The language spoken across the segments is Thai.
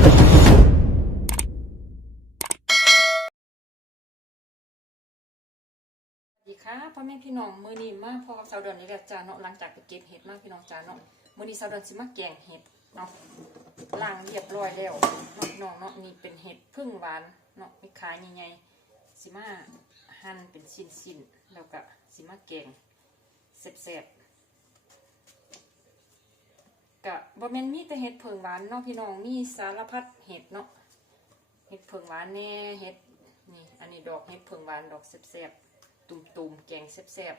สวัสดีค่ะพ่อแม่พี่น้องมือนี้มาพอกับสาวดอนนี่แหละจ้าเนาะหลังจากไปเก็บเห็ดมาพี่น้องจ้าเนาะมือนี้สาวดอนสิมาแกงเห็ดเนาะล้างเรียบร้อยแล้วเนาะน้องเนาะนี่เป็นเห็ดพึ่งหวานเนาะมีขายใหญ่ๆสิมาหั่นเป็นชิ้นๆแล้วก็สิมาแกงแซ่บๆ กะบ่แม่นมีแต่เห็ดเพิงหวานเนาะพี่น้องมีสารพัดเห็ดเนาะเห็ดเพิงหวานแน่เห็ดนี่อันนี้ดอกเห็ดเพิงหวานดอกแซ่บๆตุ่มๆแกงแซ่บ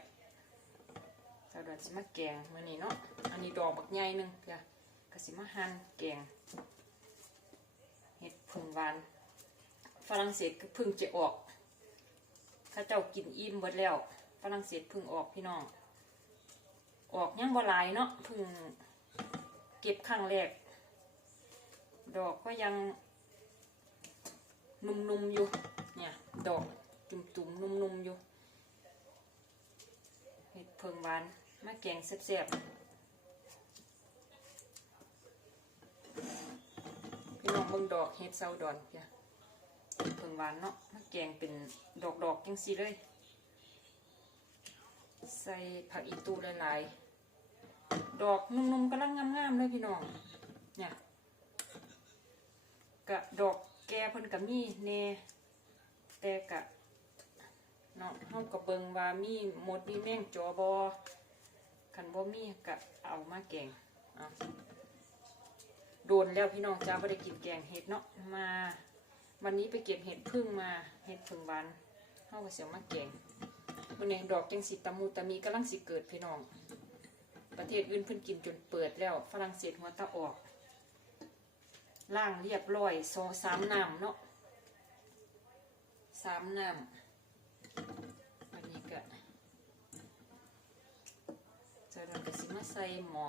ๆสาวดอนสิมาแกงมื้อนี้เนาะอันนี้ดอกบักใหญ่หนึงจ้ะก็สิมาหั่นแกงเห็ดผึ่งหวานฝรั่งเศสก็เพึ่งจะออกเข้าเจ้ากินอิ่มเบิดแล้วฝรั่งเศสเพึ่งออกพี่น้องออกยังบ่หลายเนาะเพึ่ง เก็บครั้งแรก ดอกก็ยังนุ่มๆอยู่ เนี่ย ดอกจุ่มๆนุ่มๆอยู่เห็ดเพิงหวานมาแกงแซ่บๆพี่น้องเบิ่งดอกเห็ดเซาดอนจ้ะเห็ดเพิงหวานเนาะมาแกงเป็นดอกดอกๆจังสีเลย ใส่ผักอีตูหลายๆ ดอกนุ่มๆกำลังงามๆเลยพี่น้อง เนี่ยกะดอกแก่เพิ่นกะมีแน่แต่กะเนาะเฮาก็เบิงว่ามีหมดมีแมงจอบ่คันบ่มีก็เอามาแกงเอาโดนแล้วพี่น้องจ้าบ่ได้กินแกงเห็ดเนาะมา วันนี้ไปเก็บเห็ดพึ่งมาเห็ดพึ่งวานเฮาก็สิเอามาแกงมื้อนี้ดอกจังสิตะมูตะมีกำลังสิเกิดพี่น้อง ประเทศอื่นเพิ่นกินจนเปิดแล้วฝรั่งเศสหัวตะออกล่างเรียบร้อยสองสามน้ำเนาะสามน้ำอันนี้ก็จะเราก็สิมาใส่หม้อ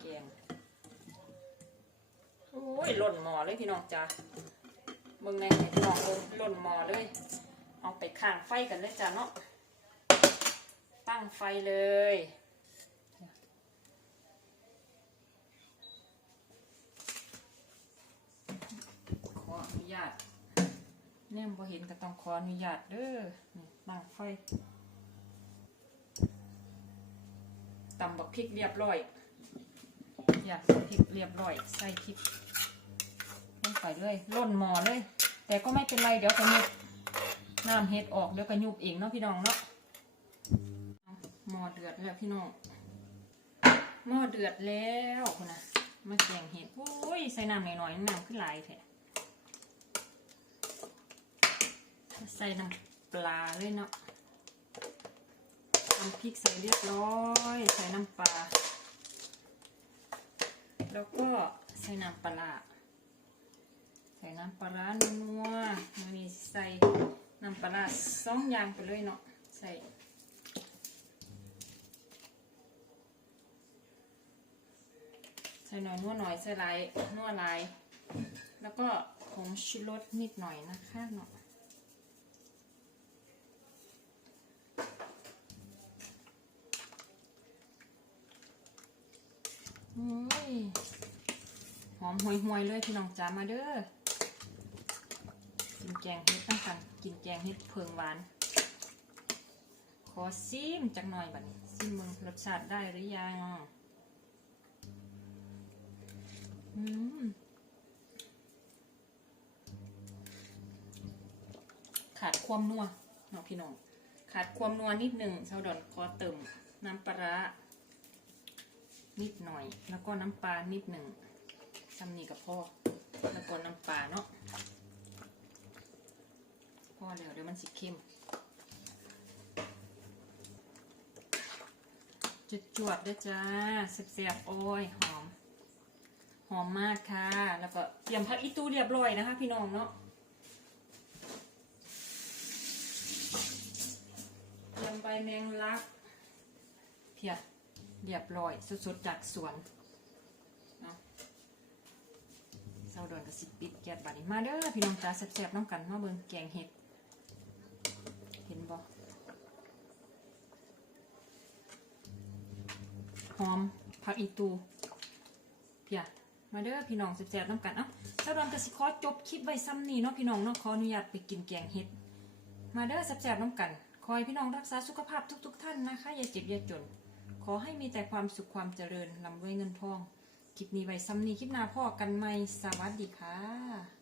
แกงโอ้ยหล่นหม้อเลยพี่น้องจ้าเบิ่งในพี่น้องเบิ่งหล่นหม้อเลย เอาไปข้างไฟกันเลยจ้าเนาะ ตั้งไฟเลย ขออนุญาตแนมบ่เห็นก็ต้องขออนุญาตเด้อตั้งไฟตำบักพริกเรียบร้อย อยากใส่พริกเรียบร้อย ใส่พริกลงไปเลยล่นหม้อเลย แต่ก็ไม่เป็นไรเดี๋ยวก็ยุบน้ำเฮ็ดออกเดี๋ยวก็ยุบเองเนาะพี่น้องเนาะ หม้อเดือดแล้วพี่น้องหม้อเดือดแล้วคุณนะมาแกงเห็ดโอ้ยใส่น้ำหน่อยๆน้ำขึ้นหลายแท้ใส่น้ำปลาเลยเนาะทำพริกใส่เรียบร้อย ใส่น้ำปลา แล้วก็ใส่น้ำปลาใส่น้ำปลานัวๆมันมีใส่น้ำปลาร้าสองอย่างไปเลยเนาะใส่ ส่หน่อยนัวหน่อยใส่หลายนัวหลาย แล้วก็ผงชูรสนิดหน่อยนะคะเนาะโอ้ยหอมห่วยๆเลยพี่น้องจ๋ามาเด้อกินแกงเห็ดตั้งกันกินแกงเห็ดเพิงหวาน ขอซิมจักหน่อยบัดนี้ซิมมึงรสชาติได้หรือยังอืม ขาดความนัวเนาะพี่น้อง ขาดความนัวนิดหนึ่งชาวดอนขอเติมน้ำปลาร้านิดหน่อย แล้วก็น้ำปลานิดหนึ่งทำนี่กับพ่อ แล้วก็น้ำปลาเนาะพ่อแล้วเดี๋ยวมันสิเค็มจุดจวดด้วยจ้าเสียบๆโอ้ยหอม อมมากค่ะ แล้วก็เตรียมผักอีตูเรียบร้อยนะคะ พี่น้องเนาะเตรียมใบแมงลักเพียเรียบร้อยสดๆจากสวนเนาะเศร้าดอนกับสิปิดแก๊สบาดนี้มาเด้อพี่น้องจ้าแซ่บๆน้ำกันมาเบิ่งแกงเห็ด เห็นบ่หอมผักอีตูเพีย มาเด้อพี่น้องแซ่บๆน้ำกันเอ้าเจ้าดอนกสิขอจบคลิปไว้ซ้ำนี่เนาะพี่น้องเนาะขออนุญาตไปกินแกงเห็ด มาเด้อแซ่บๆน้ำกัน คอยพี่น้องรักษาสุขภาพทุก ๆ ท่านนะคะ อย่าเจ็บอย่าจน ขอให้มีแต่ความสุขความเจริญลำรวยเงินทอง คลิปนี้ไว้ซ้ำนี่คลิปหน้าพ่อกันไหมสวัสดีค่ะ